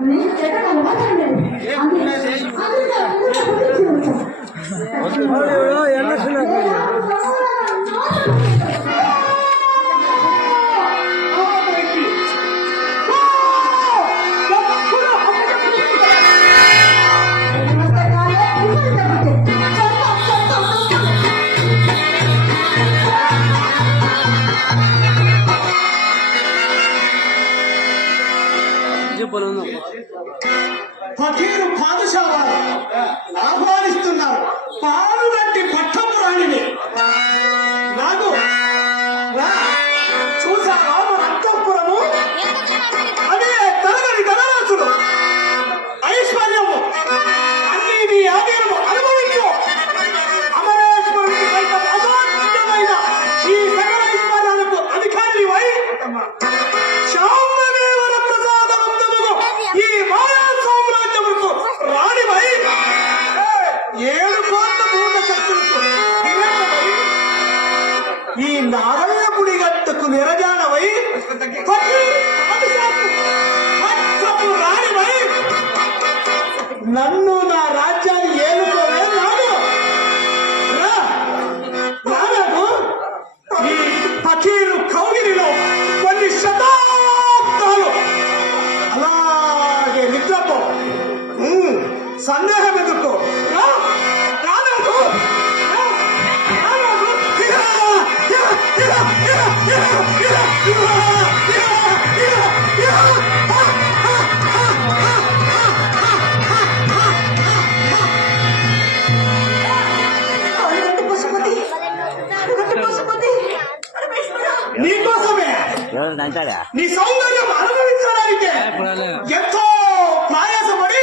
내가 가면 화장을 해. 안 돼. 안 된다. 안 된다. 안 된다. فقير قادشاوا నన్ను నా రాజ్యాన్ని ఏలుకోవే రాదు రాలేదు ఈ పకీరు కౌగిలిలో కొన్ని శతాబ్దాలు. అలాగే నిద్రపో. సందేహం. నీకోసమే. నీ సౌందర్యం అనుభవించడానికి ఎంతో ప్రయాసపడి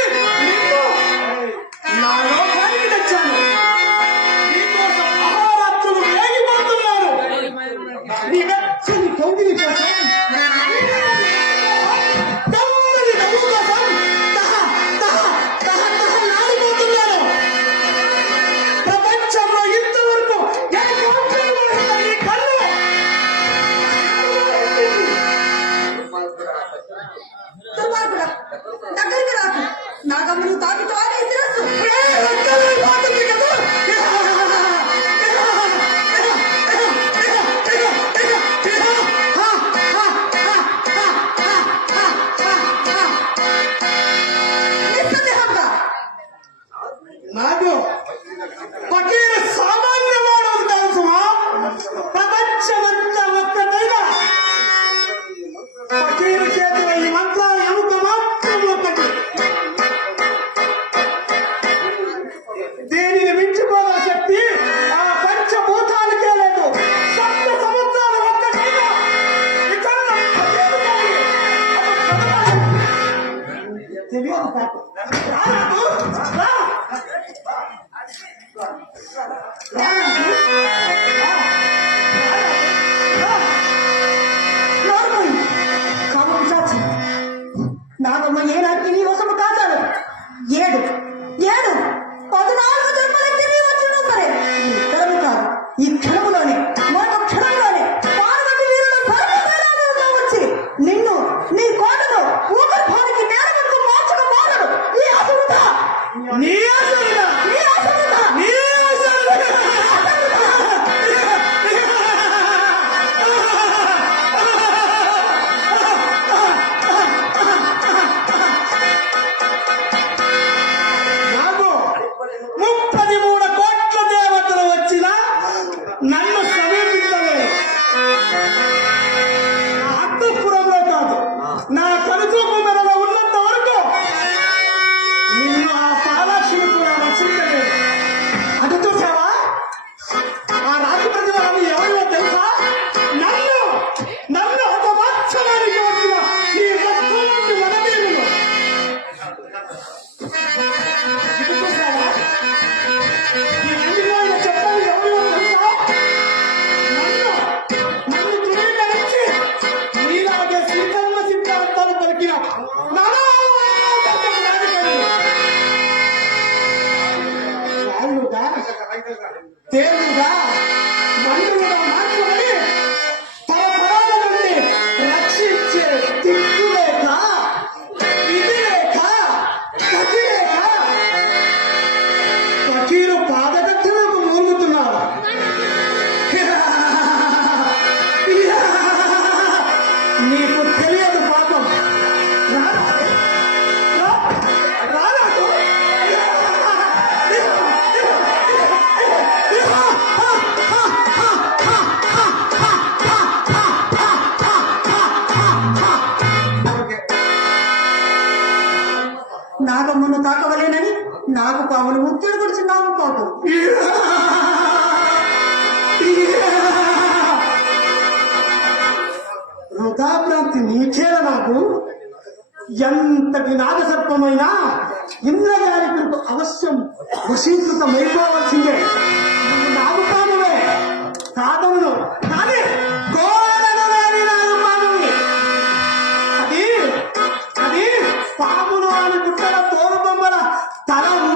తెచ్చాను. నీకోసం అహోరాత్రులు వేగిపోతున్నారు నాగమ్మ ఏనాటికి నీ వసము కాచాడు ఏడు. ఏడు. పదునాలుగు. தேவையா తమ్మును తాకవలేనని నాకు పాములు ముత్తులు కొడుచున్నావు పాపు వృధాప్రాప్తి నీచేల నాకు ఎంతటి నాగసర్పమైనా ఇంద్రజాలికులకు అవశ్యం వశీకృతమైపోవలసిందే. నువ్వు Tarán.